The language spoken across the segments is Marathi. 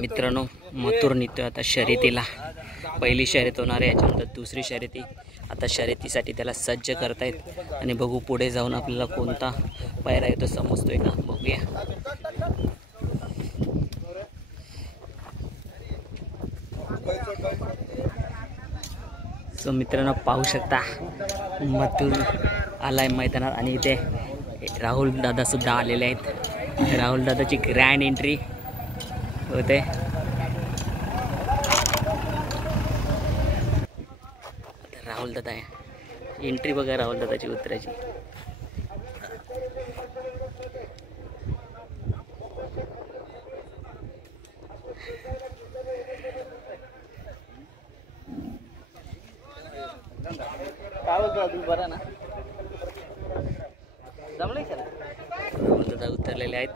मित्रांनो, मथुर निघतोय आता शर्यतीला. पहिली शर्यत होणार आहे, याच्यानंतर दुसरी शर्यती. आता शर्यतीसाठी त्याला सज्ज करतायत आणि बघू पुढे जाऊन आपल्याला कोणता पायरा येतो समजतोय का, बघूया. सो मित्रांनो, पाहू शकता मथुर आलाय मैदानात आणि इथे राहुल दादा सुद्धा आलेले आहेत. राहुल दादाची ग्रँड एंट्री होते. राहुल दादा आहे, एंट्री बघा राहुल दादाची उतरायची. बरा ना, जमलंय का? राहुल दादा उतरलेले आहेत.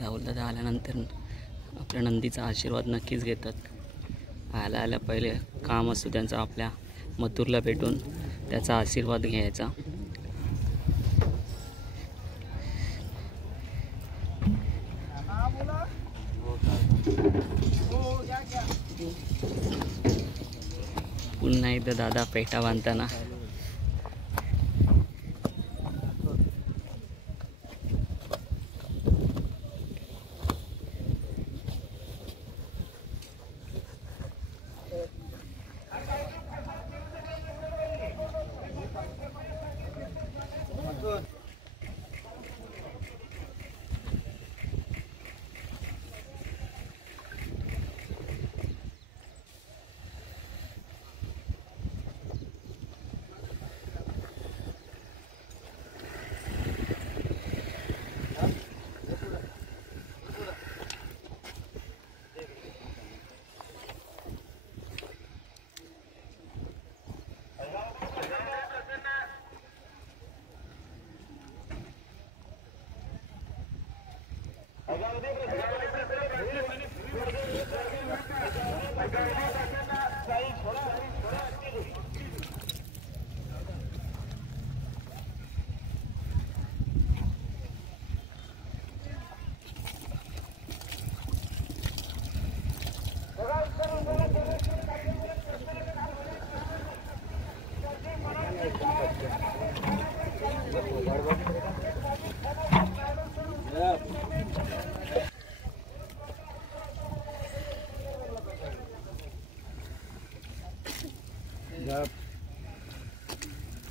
राहुल दादा आल्यानंतर आपल्या नंदीचा आशीर्वाद नक्कीच घेतात. आल्या पहिले काम असतो त्यांचा आपल्या मथुरला भेटून त्याचा आशीर्वाद घ्यायचा. पुन्हा एकदा दादा पेटा बांधताना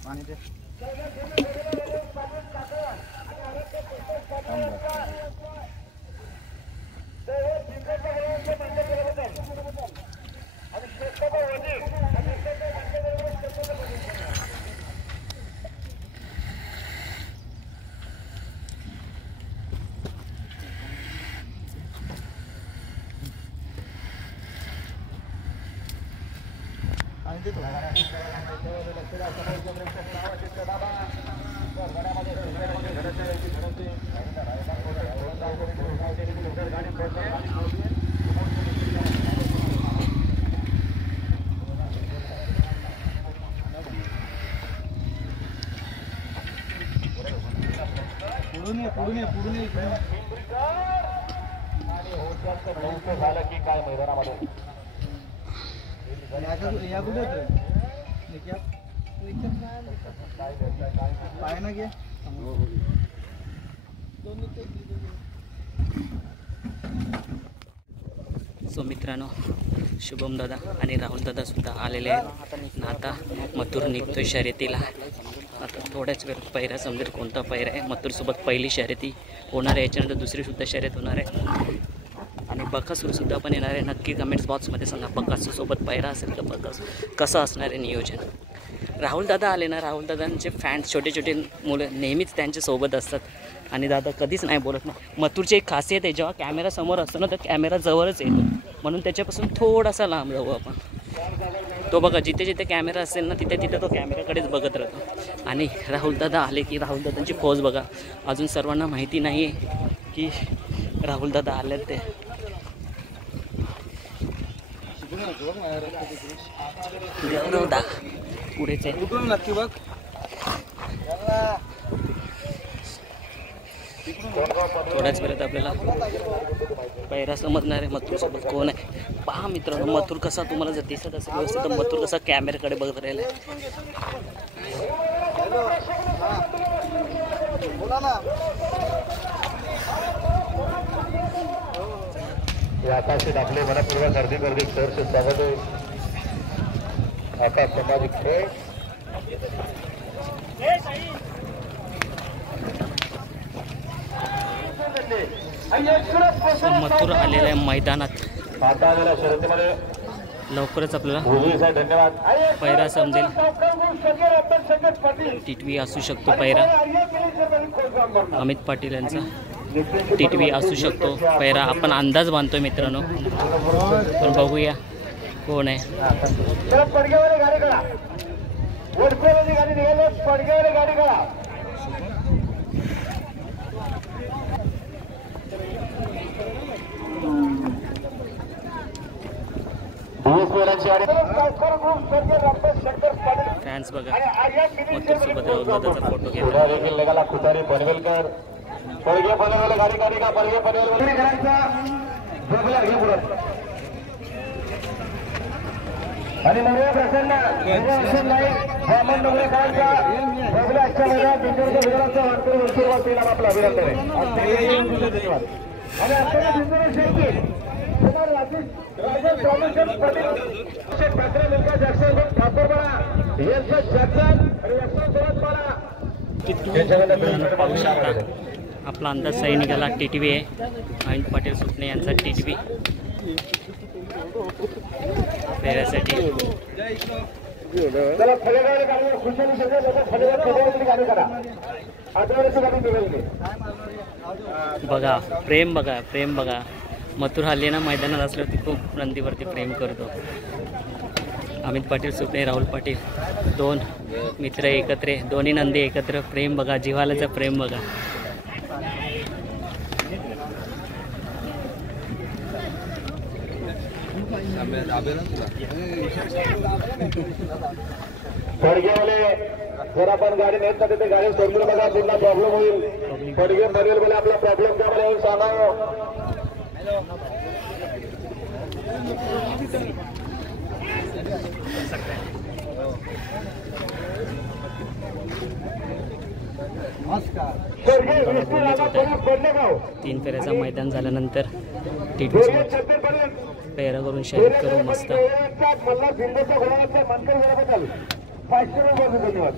पाणी दे. पुढून झालं की काय मैदानामध्ये सो मित्रांनो, शुभम दादा आणि राहुल दादा सुद्धा आलेले आहेत. आता मथुर निघतोय शर्यतीला. आता थोड्याच वेळ पैरा समजेल कोणता पैरा आहे. मथुरसोबत पहिली शर्यती होणार आहे, याच्यानंतर दुसरी सुद्धा शर्यत होणार आहे आणि बकासूरसुद्धा पण येणार आहे. नक्की कमेंट्स बॉक्समध्ये सांगा बकासूरसोबत पैरा असेल तर बकासूर कसं असणार आहे नियोजन. राहुल दादा आले ना, राहुल दादांचे फॅन्स छोटे छोटे मुलं नेहमीच त्यांच्यासोबत असतात आणि दादा कधीच नाही बोलत ना. मथुरची एक खासियत आहे, जेव्हा कॅमेरा समोर असतो ना तर कॅमेरा जवळच येतो, म्हणून त्याच्यापासून थोडासा लांब जाऊ आपण. तो बघा जिथे जिथे कॅमेरा असेल ना तिथे तिथे तो कॅमेराकडेच बघत राहतो. आणि राहुलदादा आले की राहुलदादांची पोज बघा. अजून सर्वांना माहिती नाही आहे की राहुलदादा आले ते. पुढेच आहे. थोड्याच वेळात आपल्याला पैरा समजणार आहे मथुर सोबत कोण आहे. पहा मित्रांनो मथुर कसा तुम्हाला जर दिसत असेल व्यवस्थित तर मथुर कसा कॅमेऱ्याकडे बघत राहिला. आकाशात आपले मनपूर्वक हार्दिक सहर्ष स्वागत आहे. आता सामाजिक खेळ मथुर आलेल्या मैदानात शर्यतीमध्ये लवकरच आपल्याला धन्यवाद पैरा समजेल. टिटवी असू शकतो पैरा. अमित पाटील यांचा टिटवी असू शकतो पैरा. आपण अंदाज बांधतोय मित्रांनो. तर बघूया कोण आहे. फॅन्स बघा मथुर सोबत राहुलदादाचा फोटो घेतला. खुदारी पनवेलकर पडगे पनवेल गाडी गाडी का पडगे पनवेल आणि नवरे प्रसन्न ब्राह्मण नवरेकरांचा बघल्या आजच्या वेळा बिंदूरच्या विधानाचा वाटकर वरती आपलं अभिनंदन आहे. आणि आपल्याला बिंदूर शेळकी आपला अंदाज सही निघाला. टिटवी आहे. अमित पाटील सुटणे यांचा टिटवी पेऱ्यासाठी. बघा प्रेम बघा प्रेम बघा. मथुर हल्ले ना मैदानात असल्यावरती खूप नंदीवरती प्रेम करतो. अमित पाटील सुपणे राहुल पाटील दोन मित्र एकत्र दोन्ही नंदी एकत्र. प्रेम बघा जिव्हाळ्याचं प्रेम बघा. पडगेवाले जर आपण गाडी नेत नाही ते गाडी सोडली बघा पुन्हा प्रॉब्लेम होईल. पडगे पडेल बोले आपला प्रॉब्लेम काय म्हणून सांगावं. तीन फेऱ्याचं मैदान झाल्यानंतर टिटवी पेरा करून शर्यत करू मस्त. धन्यवाद.